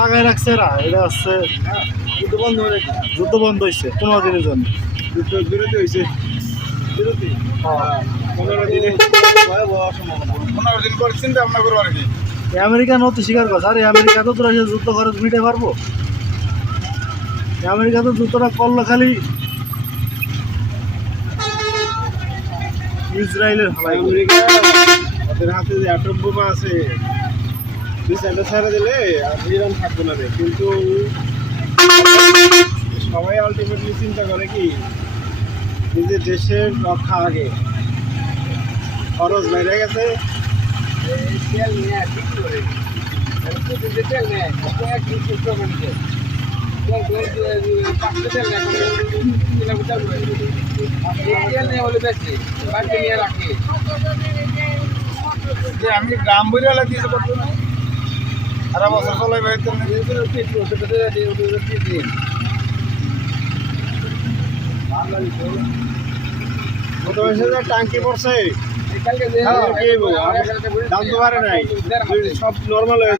লাগাই রাখছে এরা, এটা হচ্ছে যুদ্ধ বন্ধ হয়েছে 15 দিনের জন্য। বিরতি হয়েছে, বিরতি 15 দিনে 15 দিন পর চিন্তা ভাবনা করবো আর কি। আমেরিকা নতি স্বীকার করছে, আরে আমেরিকা তো তোরা যুদ্ধ খরচ মিটে পারবো? আমেরিকা তো যুদ্ধটা করলো খালি ইসরায়েলের হালাই। আমেরিকা ওদের হাতে যে অ্যাটম বোমা আছে, মিসাইলটা ছেড়ে দিলে আর ইরান থাকবে না রে। কিন্তু সবাই আলটিমেটলি চিন্তা করে কি, নিজের দেশের রক্ষা আগে। খরচ বেড়ে গেছে, তেল নিয়ে ঠিক করে তেল নেয় আমি গ্রাম বইরে লাগিয়েছি কত না, সারা বছর চলাই কত টাঙ্কি পড়ছে, দাম তো বাড়ে নাই, সব নর্মাল হয়েছে।